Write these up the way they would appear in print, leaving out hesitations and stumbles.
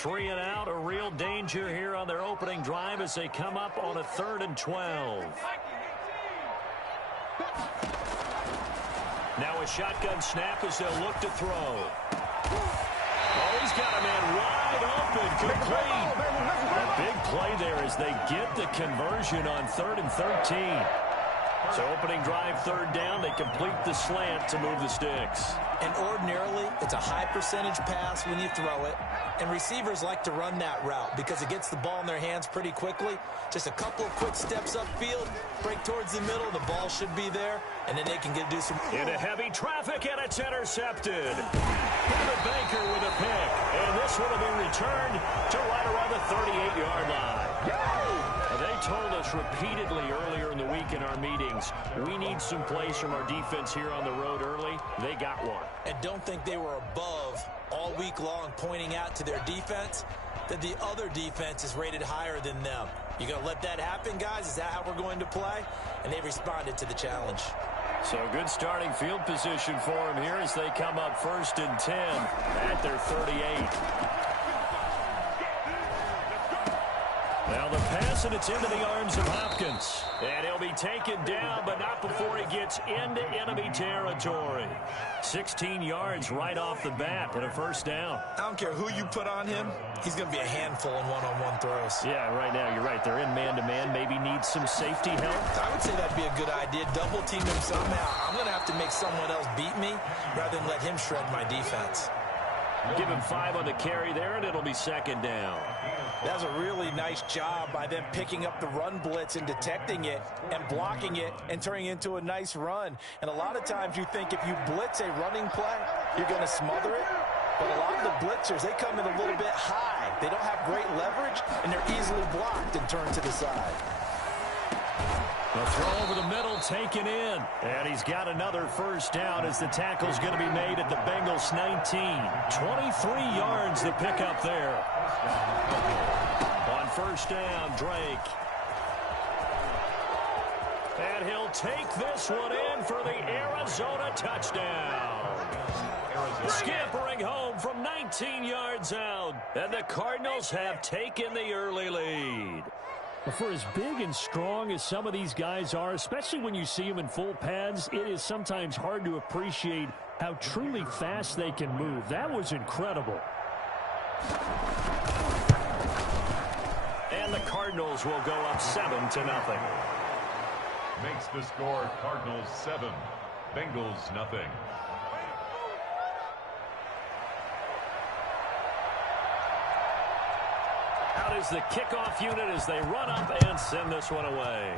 3 and out, a real danger here on their opening drive as they come up on a 3rd and 12. Now a shotgun snap as they'll look to throw. Oh, he's got a man wide open, complete. A big play there as they get the conversion on 3rd and 13. So opening drive, 3rd down, they complete the slant to move the sticks. And ordinarily, it's a high percentage pass when you throw it. And receivers like to run that route because it gets the ball in their hands pretty quickly. Just a couple of quick steps upfield, break towards the middle, the ball should be there, and then they can do some... Into heavy traffic, and it's intercepted. David Baker with a pick, and this one will be returned to right around the 38-yard line. They told us repeatedly earlier in the week in our meetings, we need some plays from our defense here on the road early. They got one. And don't think they were above all week long pointing out to their defense that the other defense is rated higher than them. You going to let that happen, guys? Is that how we're going to play? And they responded to the challenge. So good starting field position for them here as they come up 1st and 10 at their 38. Now the pass, and it's into the arms of Hopkins. And he'll be taken down, but not before he gets into enemy territory. 16 yards right off the bat and a 1st down. I don't care who you put on him. He's going to be a handful in one-on-one throws. Yeah, right now you're right. They're in man-to-man. Maybe need some safety help. I would say that'd be a good idea. Double team him somehow. I'm going to have to make someone else beat me rather than let him shred my defense. Give him 5 on the carry there, and it'll be 2nd down. That's a really nice job by them picking up the run blitz and detecting it and blocking it and turning it into a nice run. And a lot of times you think if you blitz a running play, you're going to smother it. But a lot of the blitzers, they come in a little bit high. They don't have great leverage, and they're easily blocked and turned to the side. The throw over the middle taken in. And he's got another 1st down as the tackle's going to be made at the Bengals 19. 23 yards the pickup there. On 1st down, Drake. And he'll take this one in for the Arizona touchdown. Scampering home from 19 yards out. And the Cardinals have taken the early lead. For as big and strong as some of these guys are, especially when you see them in full pads, it is sometimes hard to appreciate how truly fast they can move. That was incredible. And the Cardinals will go up 7-0. Makes the score Cardinals 7, Bengals nothing. Out is the kickoff unit as they run up and send this one away.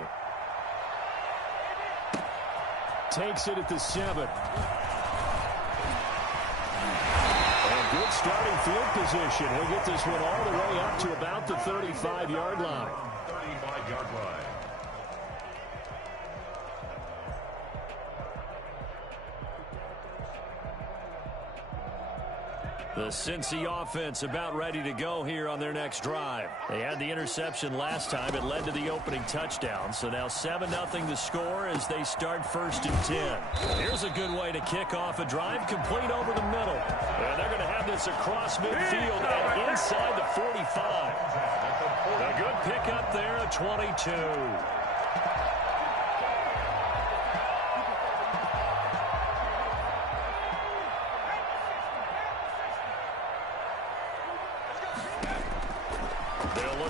Takes it at the 7. And good starting field position. He'll get this one all the way up to about the 35-yard line. 35-yard line. The Cincy offense about ready to go here on their next drive. They had the interception last time. It led to the opening touchdown. So now 7-0 the score as they start 1st and 10. Here's a good way to kick off a drive, complete over the middle. And they're going to have this across midfield and inside the 45. A good pickup there at 22.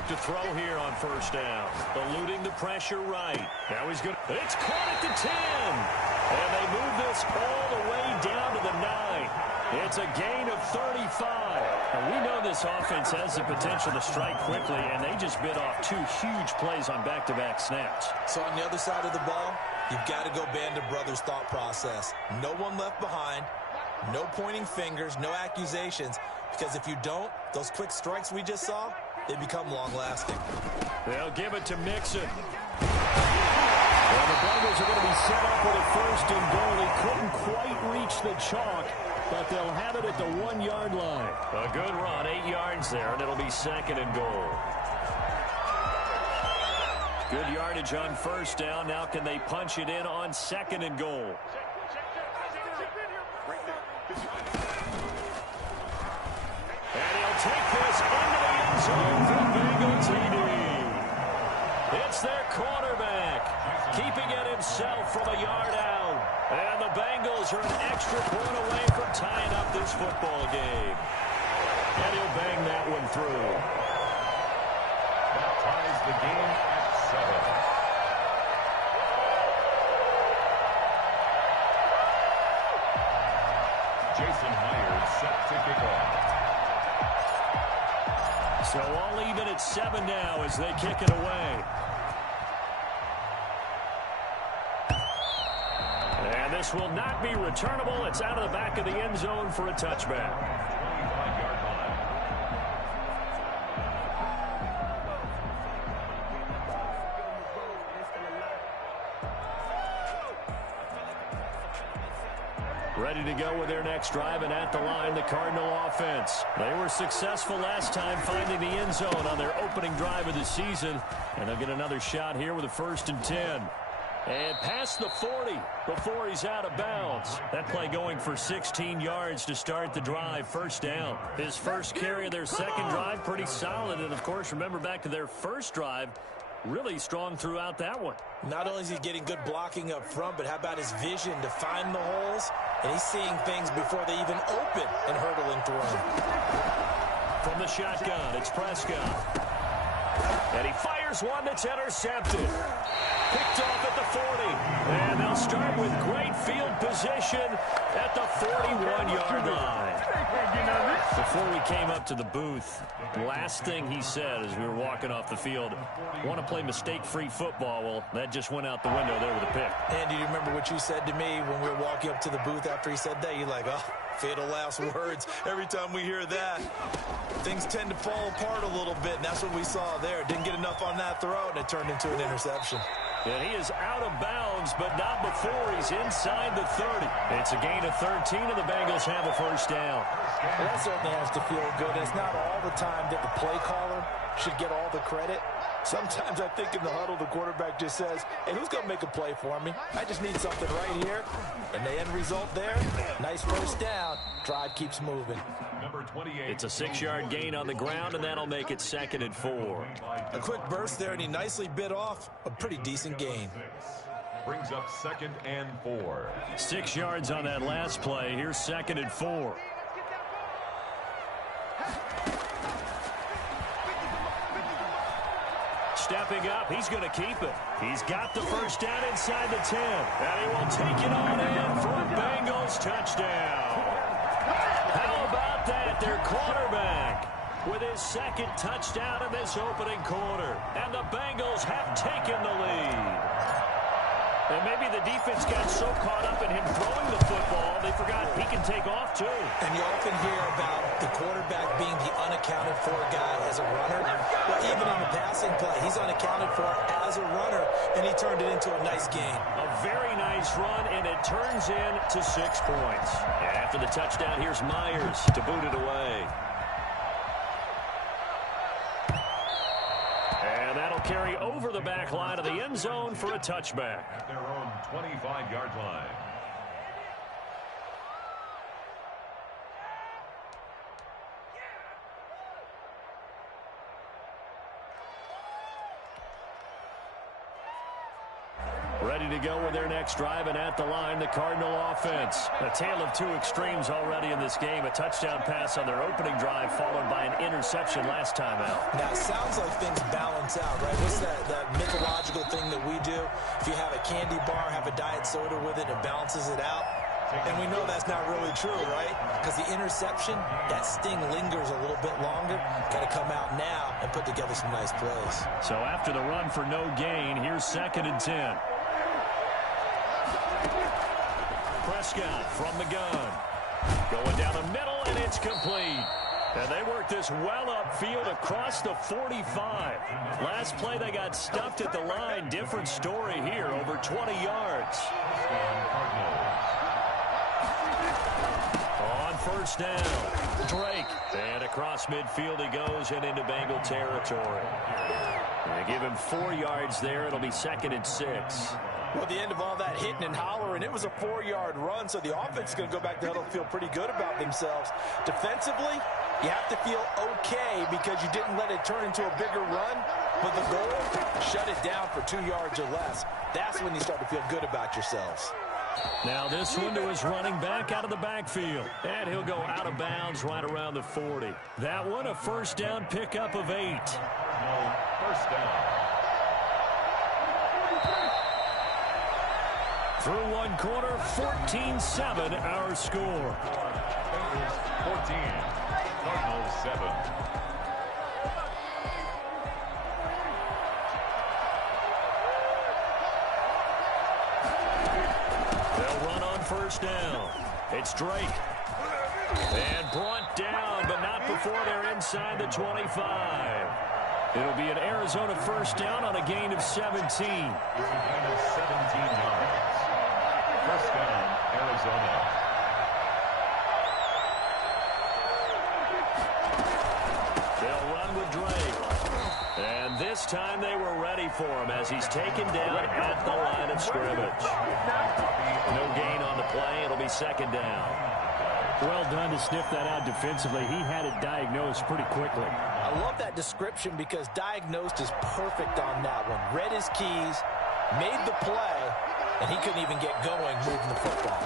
To throw here on 1st down. Eluding the pressure right. Now he's good. It's caught at the 10. And they move this all the way down to the 9. It's a gain of 35. And we know this offense has the potential to strike quickly, and they just bit off 2 huge plays on back-to-back snaps. So on the other side of the ball, you've got to go Band of Brothers thought process. No one left behind. No pointing fingers. No accusations. Because if you don't, those quick strikes we just saw, they become long-lasting. They'll give it to Mixon. Well, the Bengals are going to be set up with a 1st and goal. He couldn't quite reach the chalk, but they'll have it at the 1-yard line. A good run, 8 yards there, and it'll be 2nd and goal. Good yardage on 1st down. Now can they punch it in on 2nd and goal? And he'll take this in goes home for Bengal TD. It's their quarterback, keeping it himself from a yard out. And the Bengals are an extra point away from tying up this football game. And he'll bang that one through. That ties the game at 7. Jason Myers set to kick off. So all even at 7 now as they kick it away. And this will not be returnable. It's out of the back of the end zone for a touchback. 25-yard line. Ready to go with their next drive, and at the line, the Cardinal offense. They were successful last time finding the end zone on their opening drive of the season, and they'll get another shot here with a 1st and 10. And past the 40 before he's out of bounds. That play going for 16 yards to start the drive, 1st down. His first carry of their second drive, pretty solid. And, of course, remember back to their first drive, really strong throughout that one. Not only is he getting good blocking up front, but how about his vision to find the holes? And he's seeing things before they even open and hurdling through them. From the shotgun, it's Prescott. And he fires one that's intercepted. Picked off at the 40. And they'll start with great field position at the 41-yard line. Before we came up to the booth, the last thing he said as we were walking off the field, want to play mistake-free football. Well, that just went out the window there with a pick. And do you remember what you said to me when we were walking up to the booth after he said that? You're like, oh, fatal last words. Every time we hear that, things tend to fall apart a little bit, and that's what we saw there. Didn't get enough on that throw, and it turned into an interception. And he is out of bounds, but not before he's inside the 30. It's a gain of 13, and the Bengals have a 1st down. Well, that certainly has to feel good. It's not all the time that the play caller should get all the credit. Sometimes I think in the huddle, the quarterback just says, hey, who's going to make a play for me? I just need something right here. And the end result there, nice 1st down. Drive keeps moving. Number 28. It's a 6-yard gain on the ground, and that'll make it 2nd and 4. A quick burst there, and he nicely bit off a pretty decent gain. Brings up 2nd and 4. 6 yards on that last play. Here's 2nd and 4. Stepping up, he's going to keep it. He's got the 1st down inside the 10. And he will take it on in for a Bengals touchdown. How about that? Their quarterback with his 2nd touchdown in this opening quarter. And the Bengals have taken the lead. And maybe the defense got so caught up in him throwing the football, they forgot he can take off, too. And you often hear about the quarterback being the unaccounted for guy as a runner. Well, even in the passing play, he's unaccounted for as a runner, and he turned it into a nice game. A very nice run, and it turns into 6 points. And after the touchdown, here's Myers to boot it away. And that'll carry over the back line of the end zone for a touchback. At their own 25-yard line. Ready to go with their next drive, and at the line, the Cardinal offense. A tale of 2 extremes already in this game. A touchdown pass on their opening drive, followed by an interception last time out. Now, it sounds like things balance out, right? What's that mythological thing that we do? If you have a candy bar, have a diet soda with it, it balances it out. And we know that's not really true, right? Because the interception, that sting lingers a little bit longer. Got to come out now and put together some nice plays. So after the run for no gain, here's 2nd and 10. Prescott from the gun. Going down the middle, and it's complete. And they work this well upfield across the 45. Last play, they got stuffed at the line. Different story here, over 20 yards. On 1st down, Drake. And across midfield he goes and into Bengal territory. They give him 4 yards there. It'll be 2nd and 6. Well, at the end of all that hitting and hollering, it was a 4-yard run, so the offense is going to go back to huddle and feel pretty good about themselves. Defensively, you have to feel okay because you didn't let it turn into a bigger run, but the goal, shut it down for 2 yards or less. That's when you start to feel good about yourselves. Now this one to his running back out of the backfield. And he'll go out of bounds right around the 40. That one a first down pickup of 8. No, first down. Through one quarter, 14-7 our score. Bengals 14, Cardinals 7. They'll run on first down. It's Drake. And brought down, but not before they're inside the 25. It'll be an Arizona first down on a gain of 17. A gain of 17 yards. First down, Arizona. They'll run with Drake. And this time they were ready for him as he's taken down at the line of scrimmage. No gain on the play. It'll be 2nd down. Well done to sniff that out defensively. He had it diagnosed pretty quickly. I love that description because diagnosed is perfect on that one. Read his keys, made the play, and he couldn't even get going moving the football.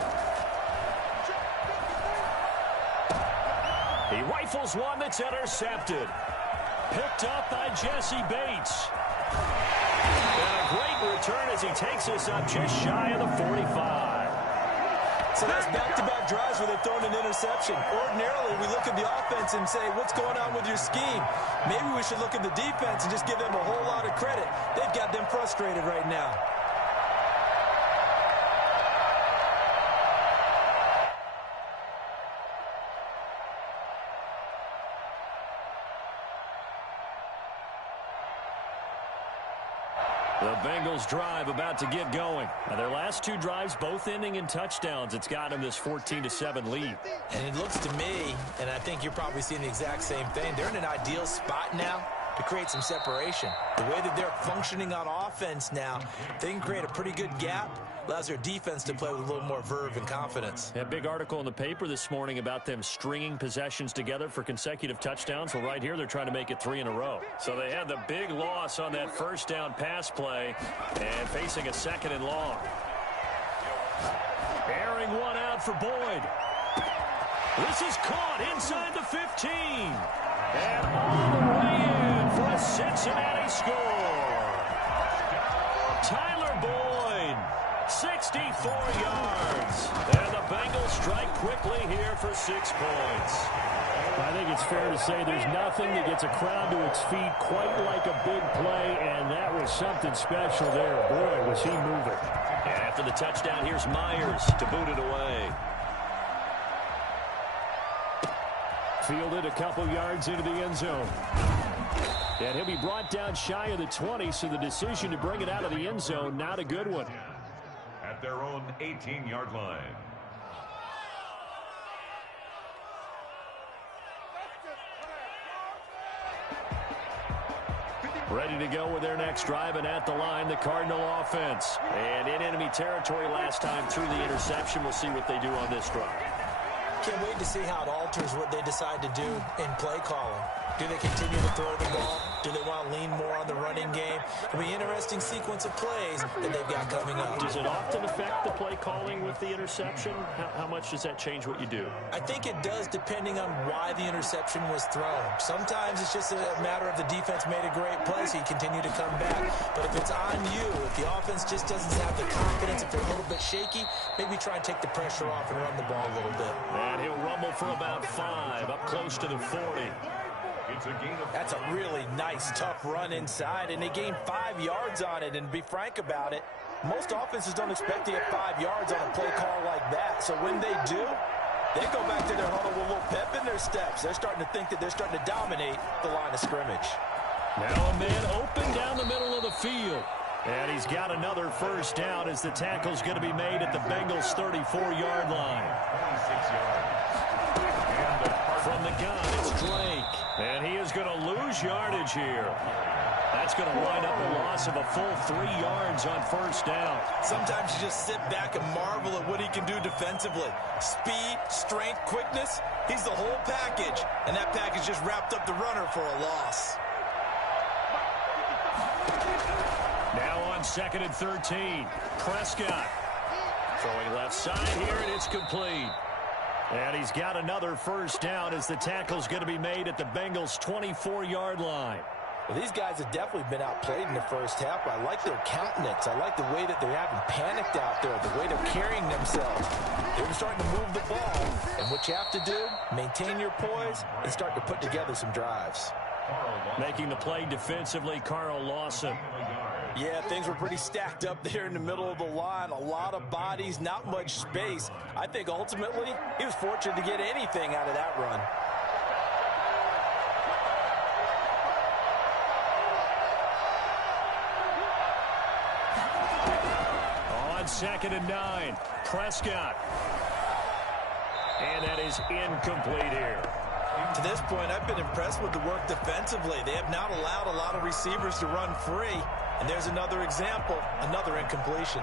He rifles one that's intercepted. Picked up by Jesse Bates. And a great return as he takes us up just shy of the 45. So that's back-to-back drives where they've thrown an interception. Ordinarily, we look at the offense and say, what's going on with your scheme? Maybe we should look at the defense and just give them a whole lot of credit. They've got them frustrated right now. The Bengals drive about to get going. Now their last 2 drives both ending in touchdowns. It's got them this 14-7 lead. And it looks to me, and I think you're probably seeing the exact same thing, they're in an ideal spot now to create some separation. The way that they're functioning on offense now, they can create a pretty good gap. Allows their defense to play with a little more verve and confidence. A big article in the paper this morning about them stringing possessions together for consecutive touchdowns. Well, right here, they're trying to make it 3 in a row. So they had the big loss on that first down pass play and facing a 2nd and long. Airing one out for Boyd. This is caught inside the 15. And all the way in for a Cincinnati score. Tyler Boyd. 64 yards. And the Bengals strike quickly here for 6 points. I think it's fair to say there's nothing that gets a crowd to its feet quite like a big play, and that was something special there. Boy, was he moving. And after the touchdown, here's Myers to boot it away. Fielded a couple yards into the end zone. And he'll be brought down shy of the 20, so the decision to bring it out of the end zone, not a good one. At their own 18-yard line. Ready to go with their next drive, and at the line, the Cardinal offense. And in enemy territory last time through the interception. We'll see what they do on this drive. Can't wait to see how it alters what they decide to do in play calling. Do they continue to throw the ball? Do they want to lean more on the running game? It'll be an interesting sequence of plays that they've got coming up. Does it often affect the play calling with the interception? How much does that change what you do? I think it does depending on why the interception was thrown. Sometimes it's just a matter of the defense made a great play, so you continue to come back. But if it's on you, if the offense just doesn't have the confidence, if they're a little bit shaky, maybe try and take the pressure off and run the ball a little bit. And he'll rumble for about 5, up close to the 40. That's a really nice, tough run inside, and they gained 5 yards on it. And to be frank about it, most offenses don't expect to get 5 yards on a play call like that. So when they do, they go back to their huddle with a little pep in their steps. They're starting to think that they're starting to dominate the line of scrimmage. Now a man open down the middle of the field. And he's got another first down as the tackle's going to be made at the Bengals' 34-yard line. 26 yards. From the gun, it's Drake. And he is going to lose yardage here. That's going to wind up a loss of a full 3 yards on first down. Sometimes you just sit back and marvel at what he can do defensively. Speed, strength, quickness, he's the whole package. And that package just wrapped up the runner for a loss. Now on 2nd and 13, Prescott. Throwing left side here, and it's complete. And he's got another first down as the tackle's going to be made at the Bengals' 24-yard line. Well, these guys have definitely been outplayed in the first half. I like their countenance. I like the way that they're having panicked out there, the way they're carrying themselves. They're starting to move the ball. And what you have to do, maintain your poise and start to put together some drives. Making the play defensively, Carl Lawson. Yeah, things were pretty stacked up there in the middle of the line. A lot of bodies, not much space. I think ultimately he was fortunate to get anything out of that run. On 2nd and 9, Prescott. And that is incomplete here. To this point, I've been impressed with the work defensively. They have not allowed a lot of receivers to run free. And there's another example, another incompletion.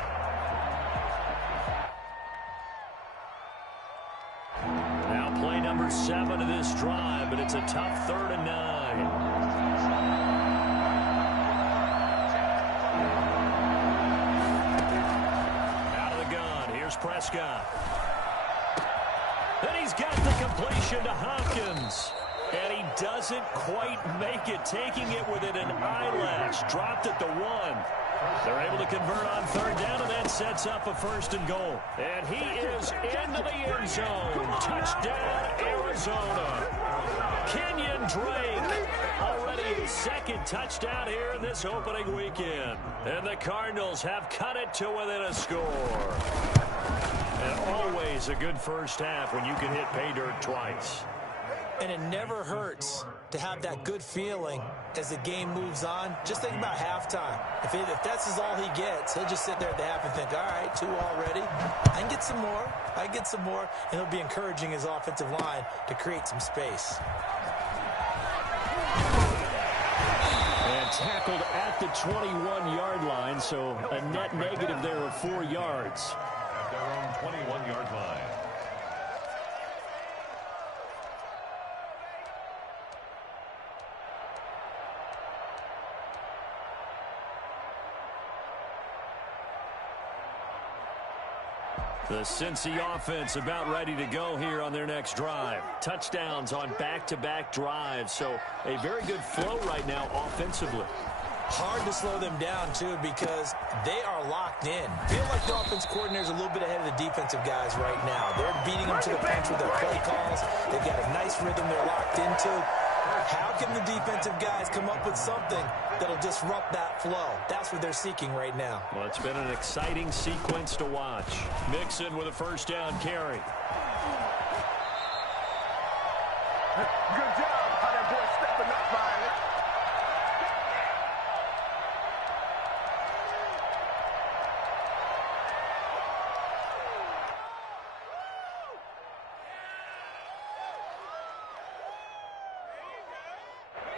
Now play number 7 of this drive, but it's a tough 3rd and 9. Out of the gun, here's Prescott. Then he's got the completion to Hopkins. And he doesn't quite make it, taking it within an eyelash. Dropped at the 1. They're able to convert on 3rd down, and that sets up a 1st and goal. And he is into the end zone. Touchdown, Arizona. Kenyon Drake, already his 2nd touchdown here in this opening weekend. And the Cardinals have cut it to within a score. And always a good first half when you can hit pay dirt twice. And it never hurts to have that good feeling as the game moves on. Just think about halftime. If that's all he gets, he'll just sit there at the half and think, all right, 2 already. I can get some more. I can get some more. And he'll be encouraging his offensive line to create some space. And tackled at the 21-yard line, so a net negative there of 4 yards. At their own 21-yard line. The Cincy offense about ready to go here on their next drive. Touchdowns on back-to-back drives, so a very good flow right now offensively. Hard to slow them down, too, because they are locked in. Feel like the offense coordinator's a little bit ahead of the defensive guys right now. They're beating them to the punch with their play calls. They've got a nice rhythm they're locked into. How can the defensive guys come up with something that'll disrupt that flow? That's what they're seeking right now. Well, it's been an exciting sequence to watch. Mixon with a first down carry. Good job, how that boy stepping up behind it.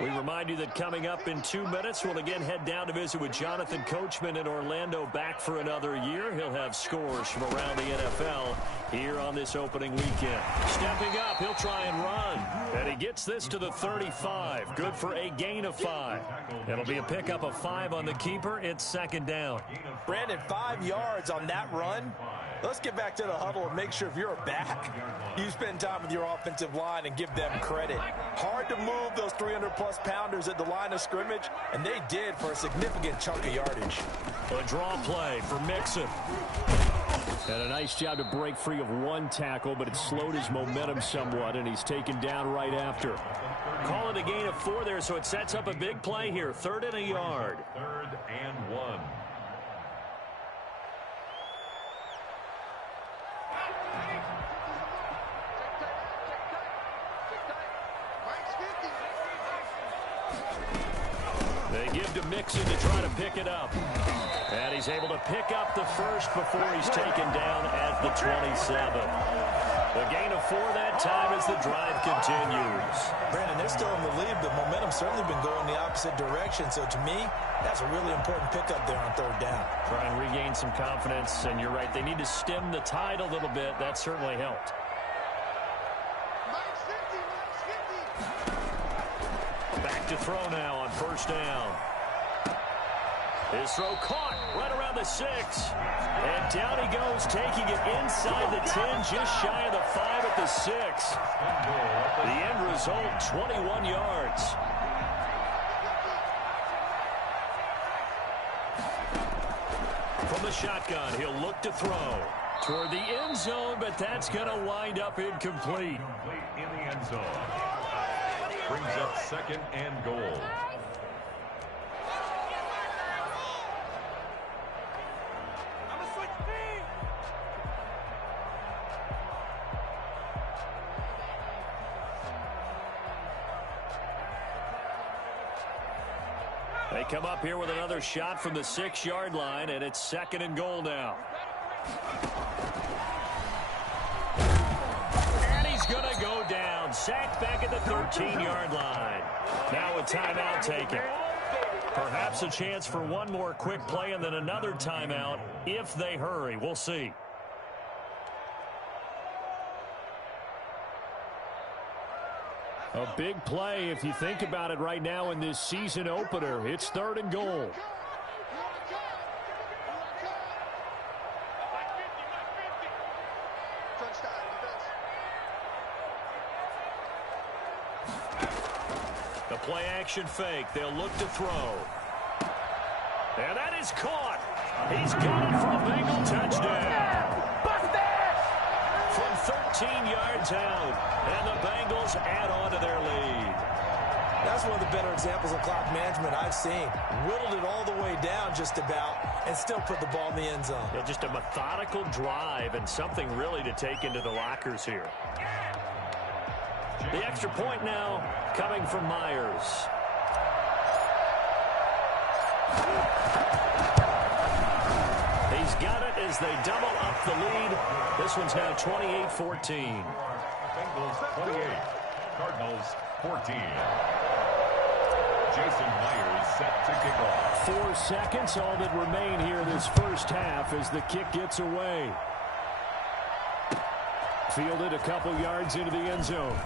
We remind you that coming up in 2 minutes, we'll again head down to visit with Jonathan Coachman in Orlando, back for another year. He'll have scores from around the NFL here on this opening weekend. Stepping up, he'll try and run. And he gets this to the 35. Good for a gain of 5. It'll be a pickup of 5 on the keeper. It's 2nd down. Brandon, 5 yards on that run. Let's get back to the huddle and make sure if you're a back, you spend time with your offensive line and give them credit. Hard to move those 300-plus pounders at the line of scrimmage, and they did for a significant chunk of yardage. A draw play for Mixon. And a nice job to break free of 1 tackle, but it slowed his momentum somewhat, and he's taken down right after. Call it a gain of 4 there, so it sets up a big play here. 3rd and a yard. 3rd and 1. They give to Mixon to try to pick it up. And he's able to pick up the first before he's taken down at the 27. The gain of 4 that time as the drive continues. Brandon, they're still in the lead, but momentum's certainly been going the opposite direction. So to me, that's a really important pickup there on 3rd down. Try and regain some confidence, and you're right. They need to stem the tide a little bit. That certainly helped. Back to throw now on 1st down. His throw caught right around the 6. And down he goes, taking it inside the 10, just shy of the 5 at the 6. The end result, 21 yards. From the shotgun, he'll look to throw toward the end zone, but that's going to wind up incomplete. In the end zone. Brings up 2nd and goal. They come up here with another shot from the 6-yard line, and it's 2nd and goal now. And he's going to go down. Sacked back at the 13-yard line. Now a timeout taken. Perhaps a chance for one more quick play and then another timeout if they hurry. We'll see. A big play if you think about it right now in this season opener. It's 3rd and goal. The play action fake. They'll look to throw. And that is caught. He's got it for a Bengal touchdown. From 13 yards out. And the Bengals add on to their lead. That's one of the better examples of clock management I've seen. Whittled it all the way down just about and still put the ball in the end zone. Yeah, just a methodical drive and something really to take into the lockers here. The extra point now coming from Myers. He's got it as they double up the lead. This one's now 28-14. Bengals 28, Cardinals 14. Jason Myers set to kick off. 4 seconds, all that remain here this first half as the kick gets away. Fielded a couple yards into the end zone.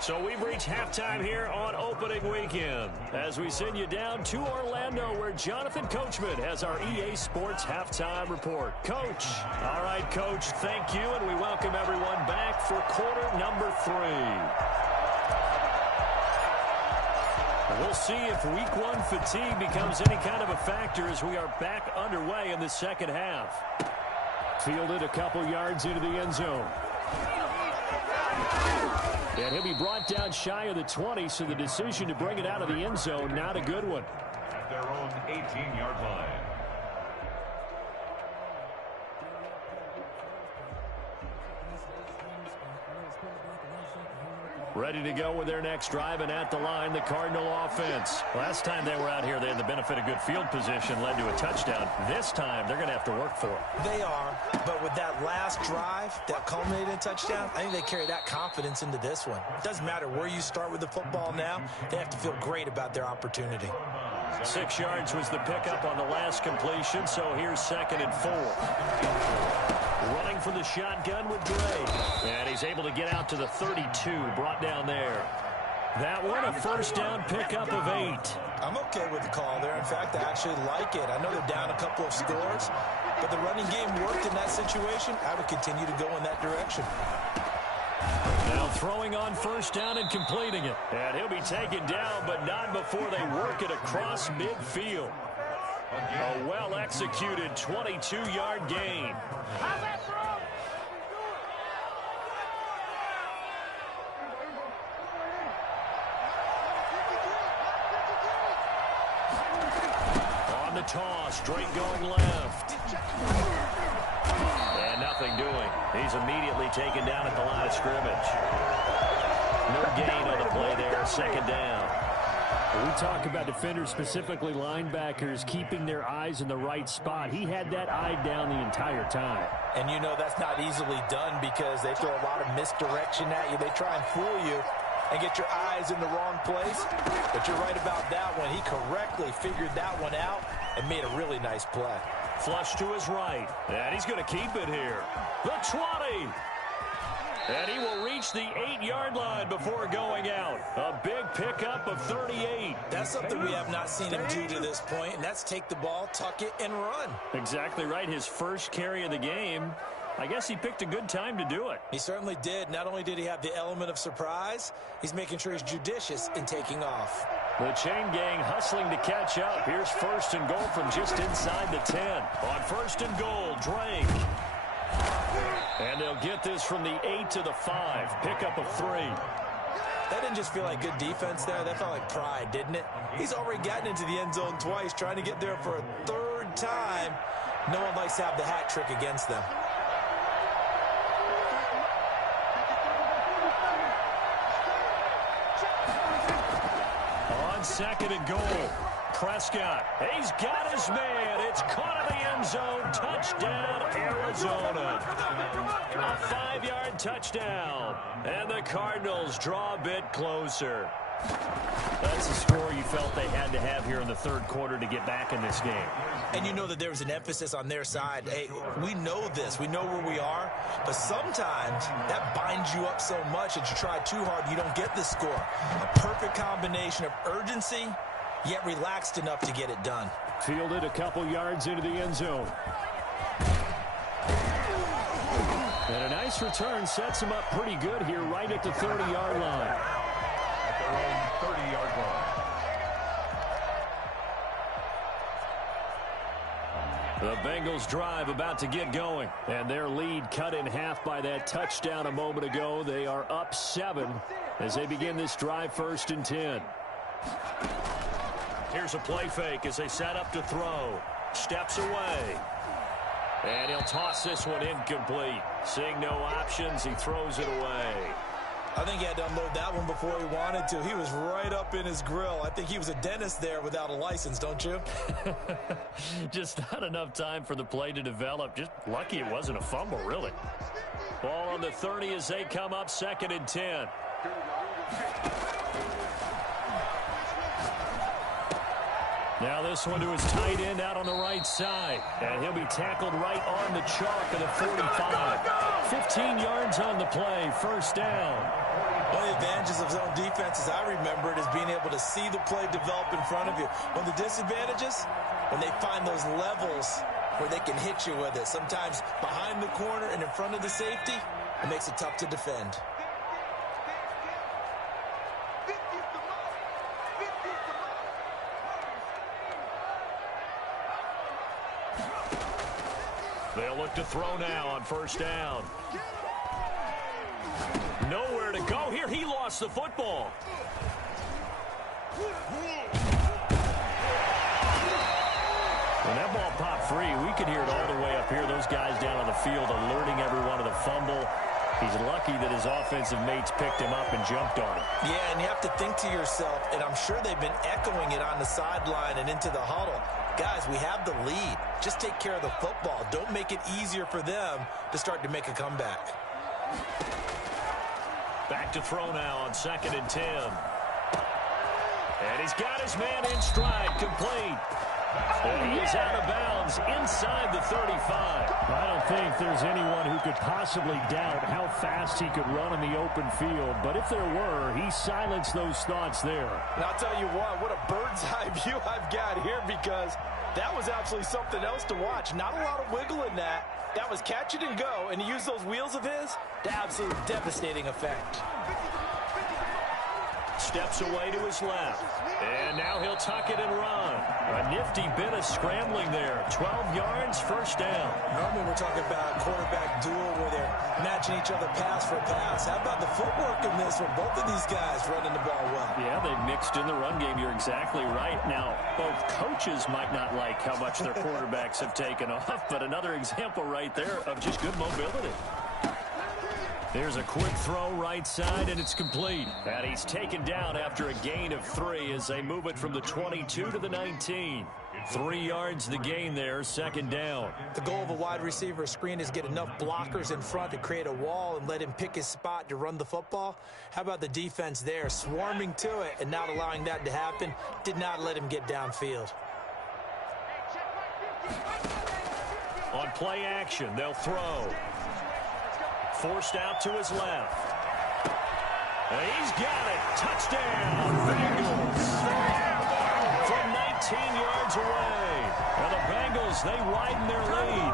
So we've reached halftime here on opening weekend as we send you down to Orlando where Jonathan Coachman has our EA Sports halftime report. Coach. All right, Coach, thank you, and we welcome everyone back for quarter number 3. We'll see if week 1 fatigue becomes any kind of a factor as we are back underway in the second half. Fielded a couple yards into the end zone. And he'll be brought down shy of the 20, so the decision to bring it out of the end zone, not a good one. At their own 18-yard line. Ready to go with their next drive, and at the line, the Cardinal offense. Last time they were out here, they had the benefit of good field position, led to a touchdown. This time, they're going to have to work for it. They are, but with that last drive that culminated in a touchdown, I think they carry that confidence into this one. It doesn't matter where you start with the football now. They have to feel great about their opportunity. 6 yards was the pickup on the last completion, so here's 2nd and 4. Running from the shotgun with Gray. And he's able to get out to the 32, brought down there. That one, a first down pickup of 8. I'm okay with the call there. In fact, I actually like it. I know they're down a couple of scores, but the running game worked in that situation. I would continue to go in that direction. Now throwing on first down and completing it. And he'll be taken down, but not before they work it across midfield. A well-executed 22-yard gain. On the toss, straight going left. And nothing doing. He's immediately taken down at the line of scrimmage. No gain on the play there, 2nd down. We talk about defenders, specifically linebackers, keeping their eyes in the right spot. He had that eye down the entire time. And you know that's not easily done because they throw a lot of misdirection at you. They try and fool you and get your eyes in the wrong place. But you're right about that one. He correctly figured that one out and made a really nice play. Flush to his right. And he's going to keep it here. The 20. And he will reach the 8-yard line before going out. A big pickup of 38. That's something we have not seen him do to this point, and that's take the ball, tuck it, and run. Exactly right. His first carry of the game. I guess he picked a good time to do it. He certainly did. Not only did he have the element of surprise, he's making sure he's judicious in taking off. The chain gang hustling to catch up. Here's first and goal from just inside the 10. On first and goal, Drake. And they'll get this from the 8 to the 5. Pickup of 3. That didn't just feel like good defense there. That felt like pride, didn't it? He's already gotten into the end zone twice, trying to get there for a third time. No one likes to have the hat trick against them. On second and goal, Prescott. He's got his man. It's caught in the end zone. Touchdown, Arizona. A 5-yard touchdown. And the Cardinals draw a bit closer. That's the score you felt they had to have here in the third quarter to get back in this game. And you know that there was an emphasis on their side. Hey, we know this. We know where we are. But sometimes that binds you up so much that you try too hard, you don't get the score. A perfect combination of urgency, yet relaxed enough to get it done. Fielded a couple yards into the end zone. And a nice return sets him up pretty good here right at the 30-yard line. At their own 30-yard line. The Bengals drive about to get going. And their lead cut in half by that touchdown a moment ago. They are up 7 as they begin this drive first and 10. Here's a play fake as they set up to throw. Steps away. And he'll toss this one incomplete. Seeing no options, he throws it away. I think he had to unload that one before he wanted to. He was right up in his grill. I think he was a dentist there without a license, don't you? Just not enough time for the play to develop. Just lucky it wasn't a fumble, really. Ball on the 30 as they come up second and 10. Now this one to his tight end out on the right side. And he'll be tackled right on the chalk of the 45. 15 yards on the play, first down. One of the advantages of zone defense, as I remember it, is being able to see the play develop in front of you. One of the disadvantages, when they find those levels where they can hit you with it. Sometimes behind the corner and in front of the safety, it makes it tough to defend. They'll look to throw now on first down. Nowhere to go here. He lost the football. When that ball popped free, we could hear it all the way up here. Those guys down on the field alerting everyone of the fumble. He's lucky that his offensive mates picked him up and jumped on him. Yeah, and you have to think to yourself, and I'm sure they've been echoing it on the sideline and into the huddle. Guys, we have the lead. Just take care of the football. Don't make it easier for them to start to make a comeback. Back to throw now on second and 10. And he's got his man in stride, complete. And he is out of bounds inside the 35. I don't think there's anyone who could possibly doubt how fast he could run in the open field. But if there were, he silenced those thoughts there. And I'll tell you what a bird's eye view I've got here, because that was absolutely something else to watch. Not a lot of wiggle in that. That was catch it and go, and he used those wheels of his to absolute devastating effect. Steps away to his left. And now he'll tuck it and run. A nifty bit of scrambling there. 12 yards, first down. Normally we're talking about a quarterback duel where they're matching each other pass for pass. How about the footwork in this one? Both of these guys running the ball well. Yeah, they've mixed in the run game. You're exactly right. Now, both coaches might not like how much their quarterbacks have taken off, but another example right there of just good mobility. Here's a quick throw right side, and it's complete. And he's taken down after a gain of 3 as they move it from the 22 to the 19. 3 yards the gain there, second down. The goal of a wide receiver screen is get enough blockers in front to create a wall and let him pick his spot to run the football. How about the defense there, swarming to it and not allowing that to happen? Did not let him get downfield. On play action, they'll throw. Forced out to his left. And he's got it. Touchdown, Bengals. From 19 yards away. And the Bengals, they widen their lead.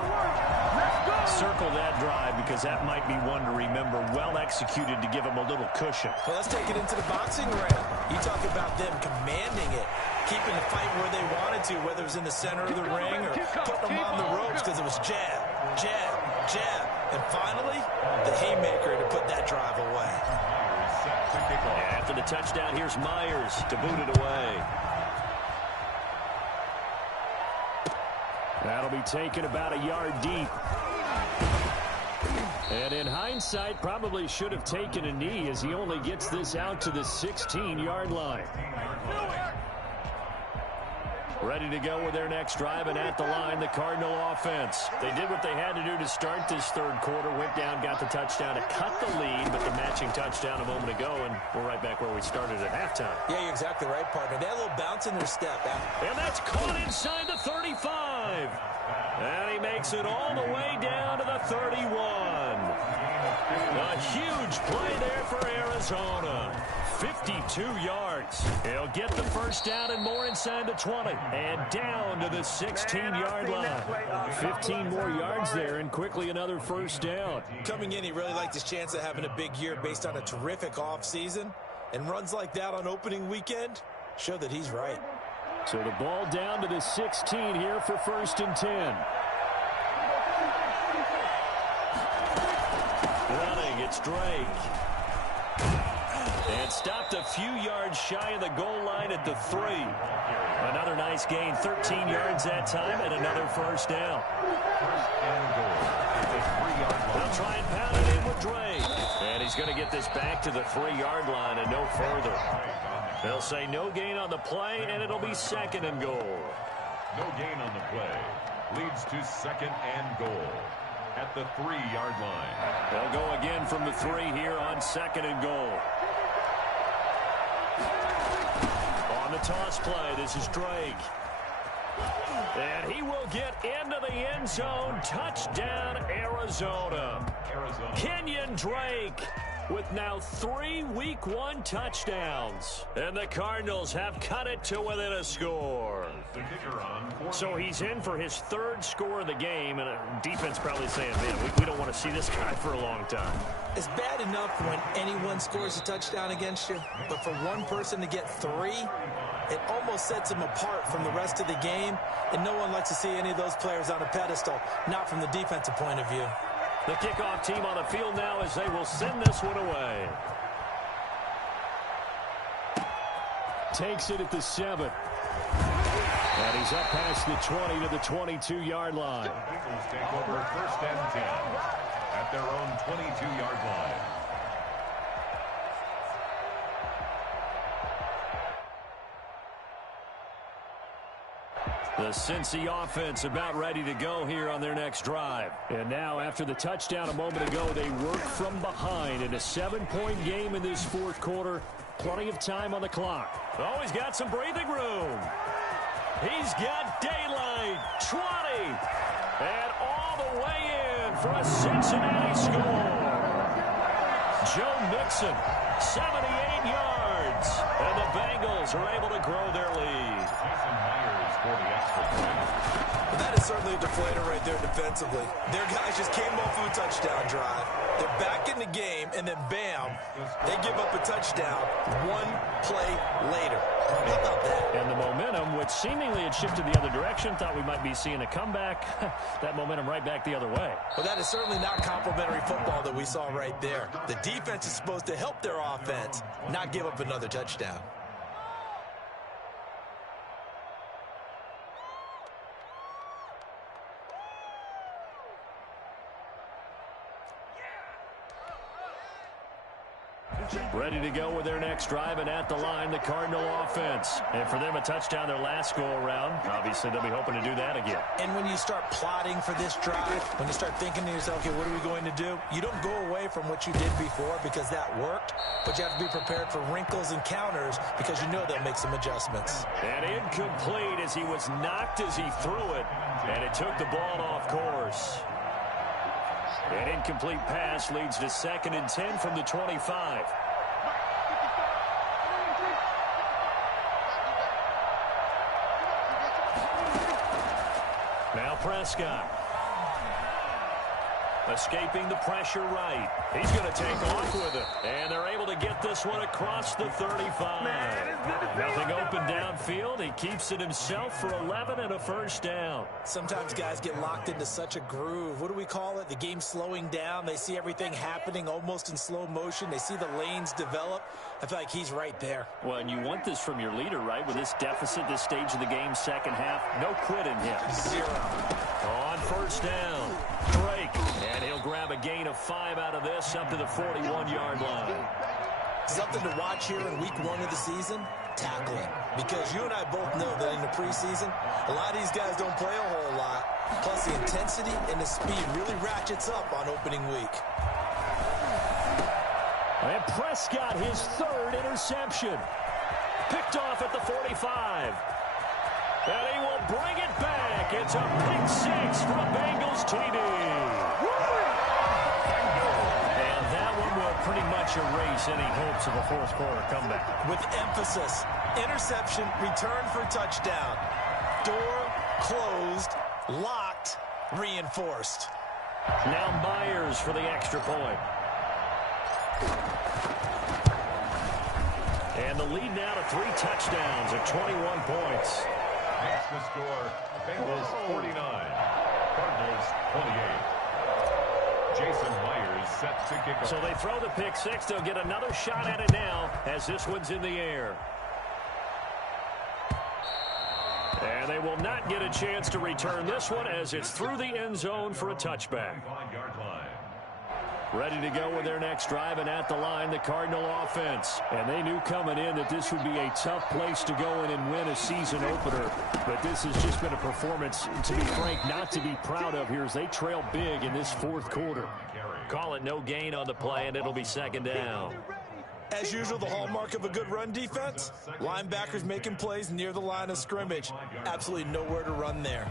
Circle that drive because that might be one to remember. Well executed to give them a little cushion. Well, let's take it into the boxing ring. You talk about them commanding it, keeping the fight where they wanted to, whether it was in the center of the ring or putting them on the ropes because it was jab, jab, jab. And finally, the haymaker to put that drive away. After the touchdown, here's Myers to boot it away. That'll be taken about a yard deep. And in hindsight, probably should have taken a knee as he only gets this out to the 16-yard line. Ready to go with their next drive, and at the line, the Cardinal offense. They did what they had to do to start this third quarter, went down, got the touchdown to cut the lead, but the matching touchdown a moment ago, and we're right back where we started at halftime. Yeah, you're exactly right, partner. They had a little bounce in their step. And that's caught inside the 35. And he makes it all the way down to the 31. A huge play there for Arizona. 52 yards. He'll get the first down and more inside the 20. And down to the 16-yard line. 15 more yards there and quickly another first down. Coming in, he really liked his chance of having a big year based on a terrific offseason. And runs like that on opening weekend show that he's right. So the ball down to the 16 here for 1st and 10. Running, it's Drake. And stopped a few yards shy of the goal line at the 3. Another nice gain, 13 yards that time, and another first down. They'll try and pound it in with Drake. And he's going to get this back to the 3-yard line and no further. They'll say no gain on the play, and it'll be 2nd and goal. No gain on the play. Leads to 2nd and goal at the 3-yard line. They'll go again from the 3 here on 2nd and goal. On the toss play, this is Drake. And he will get into the end zone. Touchdown, Arizona. Kenyon Drake with now 3 Week 1 touchdowns. And the Cardinals have cut it to within a score. So he's in for his 3rd score of the game, and defense probably saying, man, we don't want to see this guy for a long time. It's bad enough when anyone scores a touchdown against you, but for one person to get 3, it almost sets him apart from the rest of the game, and no one likes to see any of those players on a pedestal, not from the defensive point of view. The kickoff team on the field now as they will send this one away. Takes it at the 7. And he's up past the 20 to the 22-yard line. The Bengals take over 1st and 10 at their own 22-yard line. The Cincy offense about ready to go here on their next drive. And now, after the touchdown a moment ago, they work from behind in a 7-point game in this 4th quarter. Plenty of time on the clock. Oh, he's got some breathing room. He's got daylight. 20. And all the way in for a Cincinnati score. Joe Mixon, 78 yards. And the Bengals are able to grow their lead. For the extra point. Well, that is certainly a deflator right there defensively. Their guys just came off of a touchdown drive. They're back in the game, and then bam, they give up a touchdown 1 play later. How about that? And the momentum, which seemingly had shifted the other direction, thought we might be seeing a comeback. That momentum right back the other way. Well, that is certainly not complimentary football that we saw right there. The defense is supposed to help their offense, not give up another touchdown. Ready to go with their next drive, and at the line, the Cardinal offense. And for them, a touchdown their last go-around. Obviously, they'll be hoping to do that again. And when you start plotting for this drive, when you start thinking to yourself, okay, what are we going to do? You don't go away from what you did before because that worked, but you have to be prepared for wrinkles and counters because you know they'll make some adjustments. And incomplete as he was knocked as he threw it, and it took the ball off course. An incomplete pass leads to 2nd and 10 from the 25. Now Prescott. Escaping the pressure right. He's going to take off with it. And they're able to get this one across the 35. Nothing open downfield. He keeps it himself for 11 and a first down. Sometimes guys get locked into such a groove. What do we call it? The game's slowing down. They see everything happening almost in slow motion. They see the lanes develop. I feel like he's right there. Well, and you want this from your leader, right? With this deficit, this stage of the game, second half, no quit in him. 0. On first down, Drake. And he'll grab a gain of 5 out of this up to the 41-yard line. Something to watch here in week 1 of the season, tackling. Because you and I both know that in the preseason, a lot of these guys don't play a whole lot. Plus the intensity and the speed really ratchets up on opening week. And Prescott, his 3rd interception. Picked off at the 45. And he will bring it back. It's a pick 6 from Bengals TD. And that one will pretty much erase any hopes of a fourth-quarter comeback. With emphasis, interception, return for touchdown. Door closed, locked, reinforced. Now Myers for the extra point. And the lead now to 3 touchdowns at 21 points. Makes the score Bengals 49, Cardinals 28. Jason Myers set to kick off. So they throw the pick 6. They'll get another shot at it now as this one's in the air. And they will not get a chance to return this one as it's through the end zone for a touchback. 5-yard line. Ready to go with their next drive, and at the line, the Cardinal offense. And they knew coming in that this would be a tough place to go in and win a season opener. But this has just been a performance, to be frank, not to be proud of here as they trail big in this 4th quarter. Call it no gain on the play, and it'll be 2nd down. As usual, the hallmark of a good run defense, linebackers making plays near the line of scrimmage. Absolutely nowhere to run there.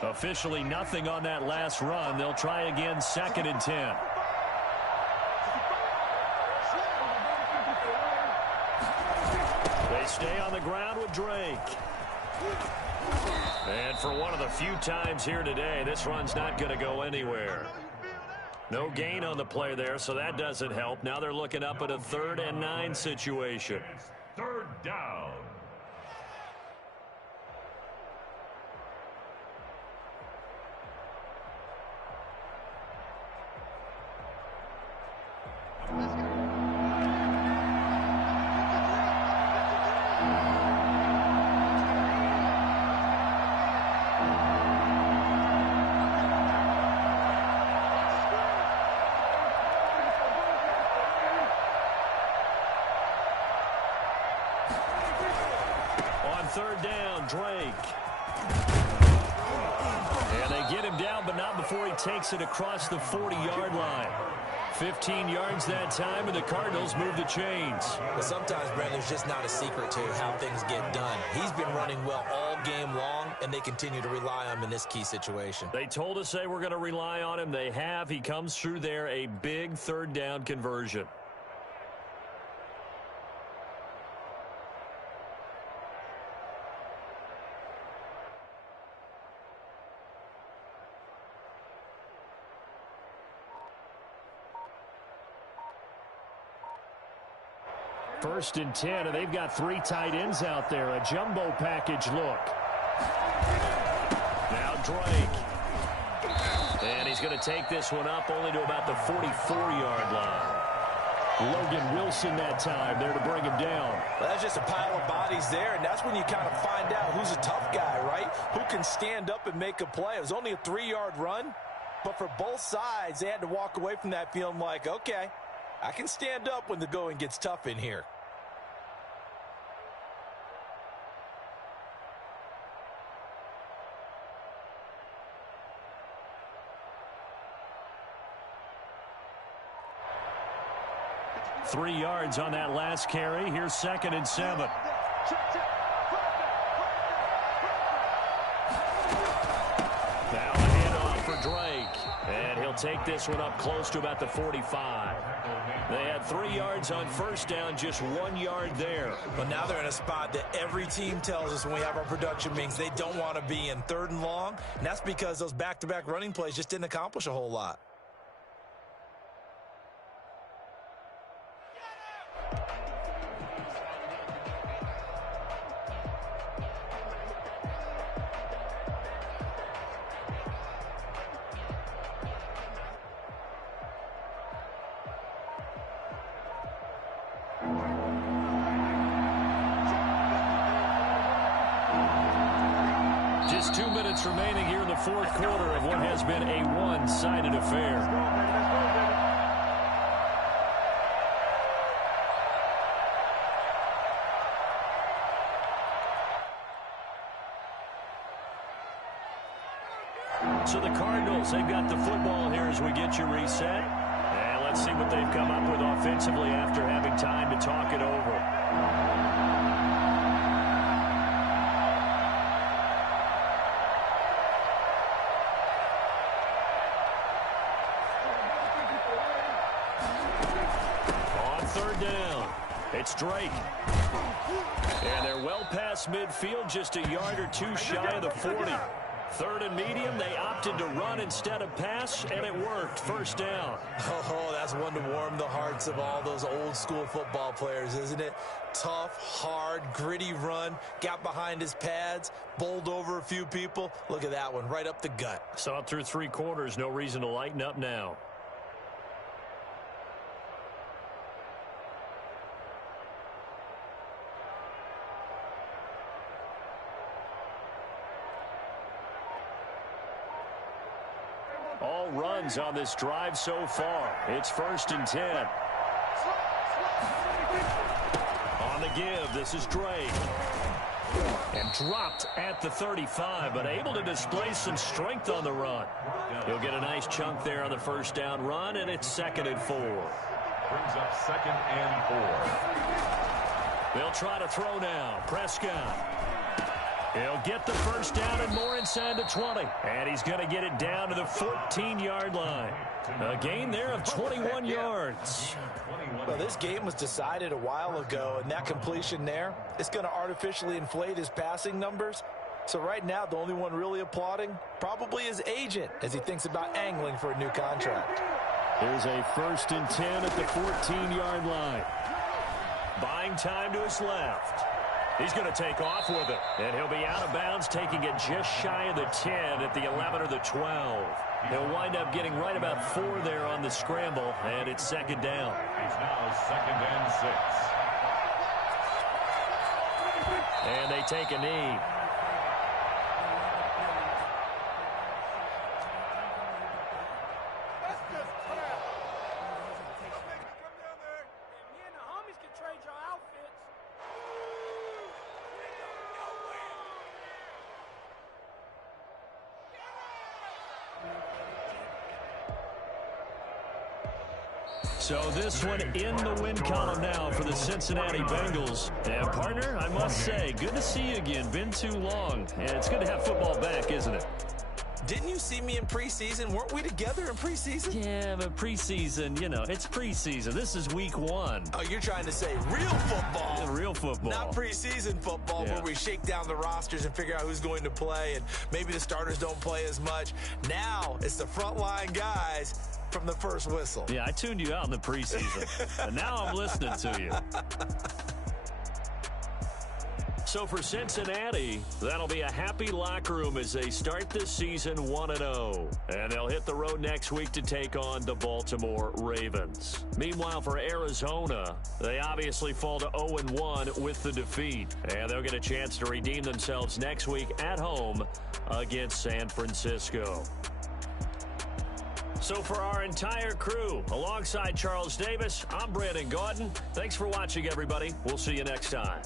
Officially nothing on that last run. They'll try again 2nd and 10. They stay on the ground with Drake. And for one of the few times here today, this run's not going to go anywhere. No gain on the play there, so that doesn't help. Now they're looking up at a 3rd and 9 situation. 3rd down. On 3rd down, Drake. And they get him down, but not before he takes it across the 40-yard line. 15 yards that time, and the Cardinals move the chains. Well, sometimes, Brandon, there's just not a secret to how things get done. He's been running well all game long, and they continue to rely on him in this key situation. They told us they were going to rely on him. They have. He comes through there, a big 3rd down conversion. First and 10, and they've got 3 tight ends out there. A jumbo package look. Now Drake. And he's going to take this one up only to about the 44-yard line. Logan Wilson that time there to bring him down. Well, that's just a pile of bodies there, and that's when you kind of find out who's a tough guy, right? Who can stand up and make a play. It was only a 3-yard run, but for both sides, they had to walk away from that feeling like, okay, I can stand up when the going gets tough in here. Three yards on that last carry. Here's 2nd and 7. Now a handoff for Drake. And he'll take this one up close to about the 45. They had 3 yards on first down, just 1 yard there. But now they're in a spot that every team tells us when we have our production meetings they don't want to be in, 3rd and long. And that's because those back-to-back running plays just didn't accomplish a whole lot. Just 2 minutes remaining here in the 4th quarter of what has been a one-sided affair. So the Cardinals, they've got the football here as we get you reset. And let's see what they've come up with offensively after having time to talk it over. It's Drake. And they're well past midfield, just a yard or two shy of the 40. 3rd and medium, they opted to run instead of pass, and it worked. First down. Oh, that's one to warm the hearts of all those old-school football players, isn't it? Tough, hard, gritty run, got behind his pads, bowled over a few people. Look at that one, right up the gut. Saw it through 3 quarters, no reason to lighten up now. All runs on this drive so far. It's 1st and 10. On the give, this is Drake. And dropped at the 35, but able to display some strength on the run. He'll get a nice chunk there on the first down run, and it's 2nd and 4. Brings up 2nd and 4. They'll try to throw now. Prescott. He'll get the first down and more inside the 20. And he's going to get it down to the 14-yard line. A gain there of 21 yards. Well, this game was decided a while ago, and that completion there is going to artificially inflate his passing numbers. So right now, the only one really applauding probably his agent as he thinks about angling for a new contract. There's a 1st and 10 at the 14-yard line. Buying time to his left. He's going to take off with it, and he'll be out of bounds, taking it just shy of the 10 at the 11 or the 12. He'll wind up getting right about 4 there on the scramble, and it's 2nd down. It's now 2nd and 6. And they take a knee. So this one in the win column now for the Cincinnati Bengals. And, partner, I must say, good to see you again. Been too long. And it's good to have football back, isn't it? Didn't you see me in preseason? Weren't we together in preseason? Yeah, but preseason, you know, it's preseason. This is week 1. Oh, you're trying to say real football. Yeah, real football. Not preseason football where we shake down the rosters and figure out who's going to play, and maybe the starters don't play as much. Now it's the frontline guys from the first whistle. Yeah, I tuned you out in the preseason, and now I'm listening to you. So for Cincinnati, that'll be a happy locker room as they start this season 1-0. And they'll hit the road next week to take on the Baltimore Ravens. Meanwhile, for Arizona, they obviously fall to 0-1 with the defeat. And they'll get a chance to redeem themselves next week at home against San Francisco. So for our entire crew, alongside Charles Davis, I'm Brandon Gaudin. Thanks for watching, everybody. We'll see you next time.